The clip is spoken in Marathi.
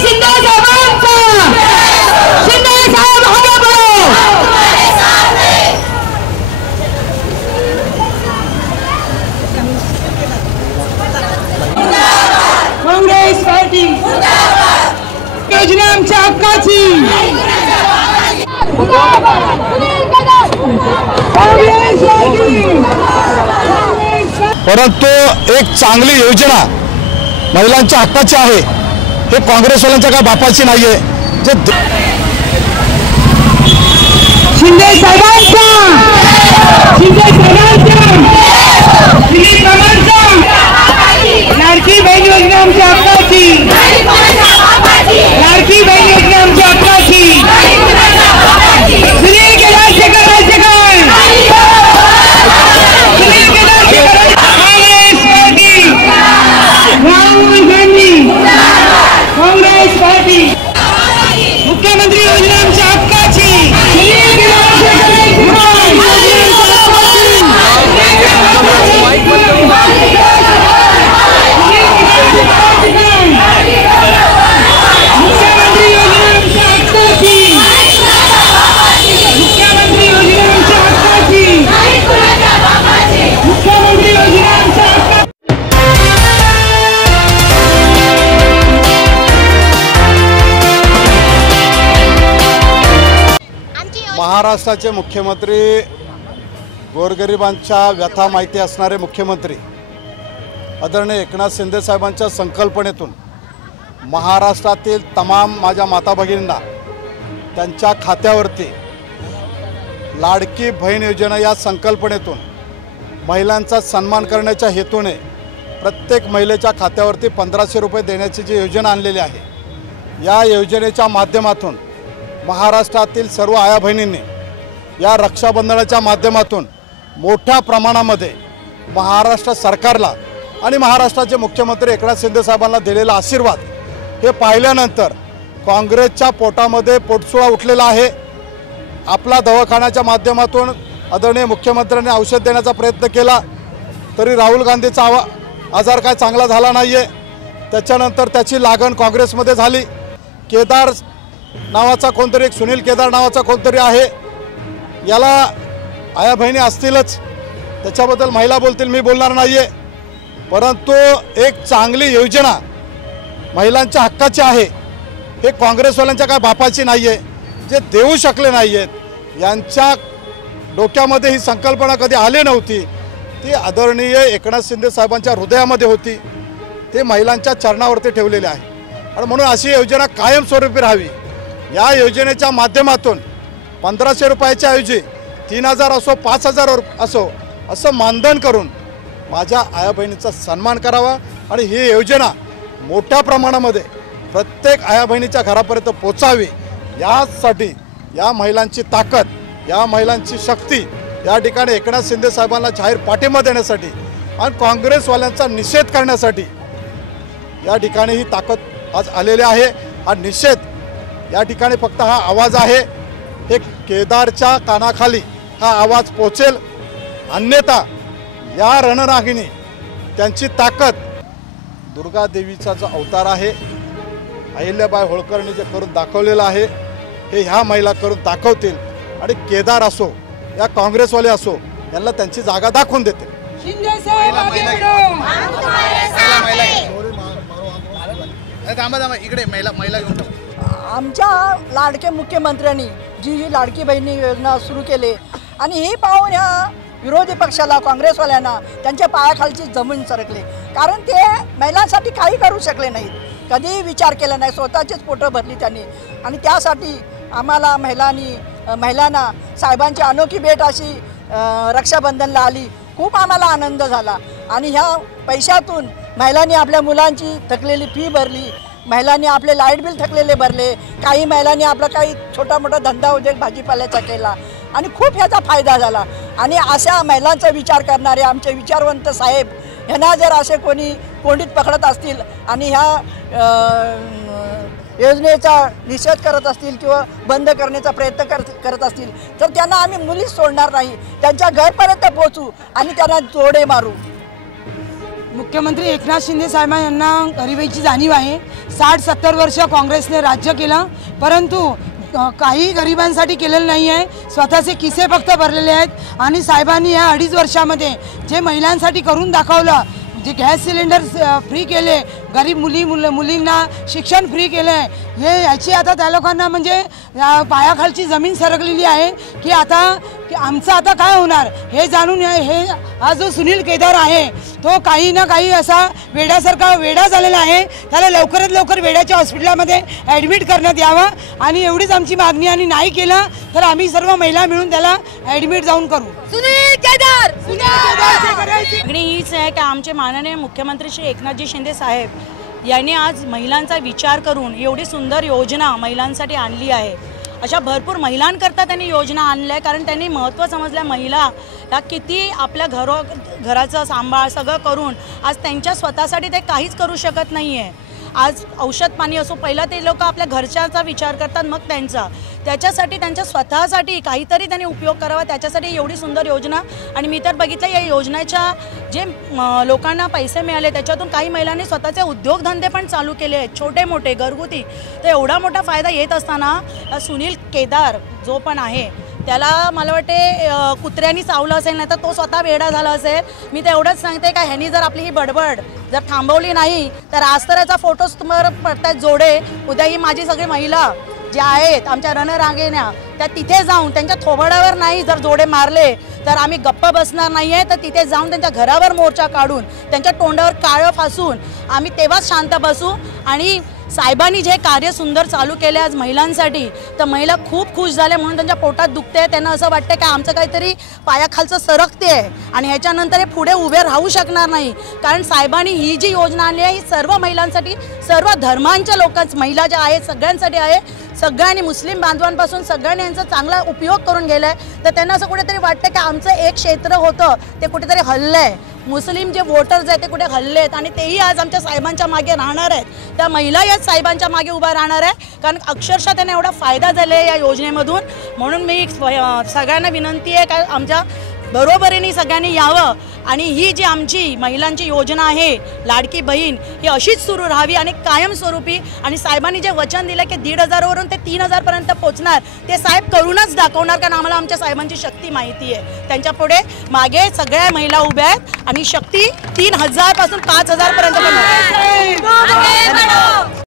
शिंदे साहेबांचा शिंदे साहेब आगे बढ़ो काँग्रेस पार्टी योजना आमच्या हक्काची परंतु एक चांगली योजना महिलांच्या हक्काची आहे हे काँग्रेसवाल्यांच्या काय बापाची नाहीये जे शिंदे साहेबांचा लाडकी बहीण योजना आमच्या हक्काची लाडकी बहीण योजना आमच्या हक्काची सुनील केदार शेखर राज्यकर सुनील केदार शेखर काँग्रेस पार्टी राहुल गांधी काँग्रेस पार्टी मुख्यमंत्री योजना आमच्या हक्काची सुनील केदार शेखर महाराष्ट्राचे मुख्यमंत्री गोरगरिबांच्या व्यथा माहिती असणारे मुख्यमंत्री आदरणीय एकनाथ शिंदे साहेबांच्या संकल्पनेतून महाराष्ट्रातील तमाम माझ्या माता भगिनींना त्यांच्या खात्यावरती लाडकी बहीण योजना या संकल्पनेतून महिलांचा सन्मान करण्याच्या हेतूने प्रत्येक महिलेच्या खात्यावरती 1500 रुपये देण्याची जी योजना आणलेली आहे या योजनेच्या माध्यमातून महाराष्ट्रातील सर्व आया बहिणींनी या रक्षाबंधनाच्या माध्यमातून मोठ्या प्रमाणामध्ये महाराष्ट्र सरकारला आणि महाराष्ट्राचे मुख्यमंत्री एकनाथ शिंदे साहेबांना दिलेला आशीर्वाद हे पाहिल्यानंतर काँग्रेसच्या पोटामध्ये पोटसुळा उठलेला आहे। आपला दवाखान्याच्या माध्यमातून आदरणीय मुख्यमंत्र्यांनी औषध देण्याचा प्रयत्न केला तरी राहुल गांधीचा आजार काय चांगला झाला नाही आहे। त्याच्यानंतर त्याची लागण काँग्रेसमध्ये झाली। केदार नावाचा कोणतरी एक सुनील केदार नावाचा कोणतरी आहे, याला आया बहिणी असतीलच, त्याच्याबद्दल महिला बोलतील, मी बोलणार नाही आहे। परंतु एक चांगली योजना महिलांच्या हक्काची आहे हे काँग्रेसवाल्यांच्या काय बापाची नाही आहे, जे देऊ शकले नाही आहेत। यांच्या डोक्यामध्ये ही संकल्पना कधी आली नव्हती, ती आदरणीय एकनाथ शिंदे साहेबांच्या हृदयामध्ये होती, ते महिलांच्या चरणावरती ठेवलेले आहे। आणि म्हणून अशी योजना कायमस्वरूपी राहावी या योजनेच्या माध्यमातून 1500 रुपयाच्या ऐवजी 3000 असो 5000 असो असं मानधन करून माझ्या आया बहिणीचा सन्मान करावा आणि ही योजना मोठ्या प्रमाणामध्ये प्रत्येक आया बहिणीच्या घरापर्यंत पोचावी। यासाठी या महिलांची ताकद, या महिलांची शक्ती या ठिकाणी एकनाथ शिंदे साहेबांना जाहीर पाठिंबा देण्यासाठी आणि काँग्रेसवाल्यांचा निषेध करण्यासाठी या ठिकाणी ही ताकद आज आलेली आहे। हा निषेध या ठिकाणी फक्त हा आवाज आहे, हे केदारच्या कानाखाली हा आवाज पोचेल, अन्यथा या रणरागिणी त्यांची ताकद दुर्गा देवीचा जो अवतार आहे अहिल्याबाई होळकरनी जे करून दाखवलेलं आहे हे ह्या महिला करून दाखवतील आणि केदार असो या काँग्रेसवाले असो यांना त्यांची जागा दाखवून देतील। आमच्या लाडके मुख्यमंत्र्यांनी जी ही लाडकी बहिणी योजना सुरू केली आणि ही पाहून ह्या विरोधी पक्षाला काँग्रेसवाल्यांना त्यांच्या पायाखालची जमीन सरकली, कारण ते महिलांसाठी काही करू शकले नाहीत, कधीही विचार केला नाही, स्वतःचीच पोटं भरली त्यांनी। आणि त्यासाठी आम्हाला महिलांना साहेबांची अनोखी भेट अशी रक्षाबंधनला आली, खूप आम्हाला आनंद झाला। आणि ह्या पैशातून महिलांनी आपल्या मुलांची थकलेली फी भरली, महिलांनी आपले लाईट बिल थकलेले भरले, काही महिलांनी आपला काही छोटा मोठा धंदा उद्योग भाजीपाल्याचा केला आणि खूप ह्याचा फायदा झाला। आणि अशा महिलांचा विचार करणारे आमचे विचारवंत साहेब ह्यांना जर असे कोणी कोंडीत पकडत असतील आणि ह्या योजनेचा निषेध करत असतील किंवा बंद करण्याचा प्रयत्न करत असतील तर त्यांना आम्ही मुलीच सोडणार नाही, त्यांच्या घरपर्यंत पोहोचू आणि त्यांना जोडे मारू। मुख्यमंत्री एकनाथ शिंदे साहेब यांना गरिबीची जाणीव आहे। 60-70 वर्ष काँग्रेसने राज्य केलं, परंतु काही गरिबांसाठी केलेलं नाही आहे। स्वतःचे किसे फक्त भरलेले आहेत आणि साहेबांनी या 2.5 वर्षामध्ये जे महिलांसाठी करून दाखवलं, जे गॅस सिलेंडर फ्री केले, गरीब मुलींना शिक्षण फ्री केलं आहे, हे याची आता त्या लोकांना म्हणजे पायाखालची जमीन सरकलेली आहे की आमचं आता काय होणार हे जाणून हे हा जो सुनील केदार आहे तो काही ना काही असा वेड्यासारखा वेडा झालेला आहे। त्याला लवकरात लवकर वेड्याच्या हॉस्पिटलमध्ये ॲडमिट करण्यात यावं आणि एवढीच आमची मागणी, आणि नाही केलं तर आम्ही सर्व महिला मिळून त्याला ॲडमिट जाऊन करू। सुनील केदार मागणी हीच आहे की आमचे माननीय मुख्यमंत्री श्री एकनाथजी शिंदे साहेब यांनी आज महिलांचा विचार करून एवढी सुंदर योजना महिलांसाठी आणली आहे। अशा भरपूर महिलांकरता त्यांनी योजना आणल्या आहे, कारण त्यांनी महत्त्व समजल्या महिला ह्या किती आपल्या घराचं सांभाळ सगळं करून आज त्यांच्या स्वतःसाठी ते काहीच करू शकत नाही आहे। आज औषध पाणी असो, पहिला ते लोक आपल्या घरच्याचा विचार करतात, मग त्याच्यासाठी त्यांच्या स्वतःसाठी काहीतरी त्यांनी उपयोग करावा, त्याच्यासाठी एवढी सुंदर योजना। आणि मी तर बघितलं या योजनेच्या जे लोकांना पैसे मिळाले त्याच्यातून काही महिलांनी स्वतःचे उद्योगधंदे पण चालू केले आहेत, छोटे मोठे घरगुती। तर एवढा मोठा फायदा येत असताना सुनील केदार जो पण आहे त्याला मला वाटते कुत्र्यांनी चावलं असेल, नाही तर तो स्वतः वेडा झाला असेल। मी तर एवढंच सांगते का ह्यांनी जर आपली ही बडबड जर थांबवली नाही तर आज तर याचा फोटोज तुम्हाला पडतात जोडे, उद्या ही माझी सगळी महिला ज्या आहेत आमच्या रणरांगेण्या त्या तिथे जाऊन त्यांच्या थोबडावर नाही जर जोडे मारले तर आम्ही गप्प बसणार नाही आहे। तर तिथे जाऊन त्यांच्या घरावर मोर्चा काढून त्यांच्या तोंडावर काळं फासून आम्ही तेव्हाच शांत बसू। आणि साहेबांनी जे कार्य सुंदर चालू केले आज महिलांसाठी, तर महिला खूप खुश झाल्या, म्हणून त्यांच्या पोटात दुखते, त्यांना असं वाटतं की आमचं काहीतरी पायाखालचं सरकते आहे आणि ह्याच्यानंतर हे पुढे उभे राहू शकणार नाही। कारण साहेबांनी ही जी योजना आणली आहे ही सर्व महिलांसाठी, सर्व धर्मांच्या लोकांच महिला ज्या आहेत सगळ्यांसाठी आहे। सगळ्यांनी मुस्लिम बांधवांपासून सगळ्यांनी यांचा चांगला उपयोग करून गेला आहे। तर त्यांना असं कुठेतरी वाटतं की आमचं एक क्षेत्र होतं ते कुठेतरी हल्लं आहे, मुस्लिम जे वोटर्स आहेत ते कुठे हल्ले आहेत, आणि तेही आज आमच्या साहेबांच्या मागे राहणार आहेत। त्या महिला याच साहेबांच्या मागे उभा राहणार आहे, कारण अक्षरशः त्यांना एवढा फायदा झाला आहे या योजनेमधून। म्हणून मी सगळ्यांना विनंती आहे का आमच्या बरोबरीने सगळ्यांनी यावं आणि ही जी आमची महिलांची योजना आहे लाडकी बहीण ही अशीच सुरू राहावी आणि कायमस्वरूपी। आणि साहेबांनी जे वचन दिलं की 1,500 वरून ते 3,000 पर्यंत पोहोचणार, ते साहेब करूनच दाखवणार, कारण आम्हाला आमच्या साहेबांची शक्ती माहिती आहे। त्यांच्या पुढे मागे सगळ्या महिला उभ्या आहेत आणि शक्ती 3,000 पासून 5,000 पर्यंत बनवणार।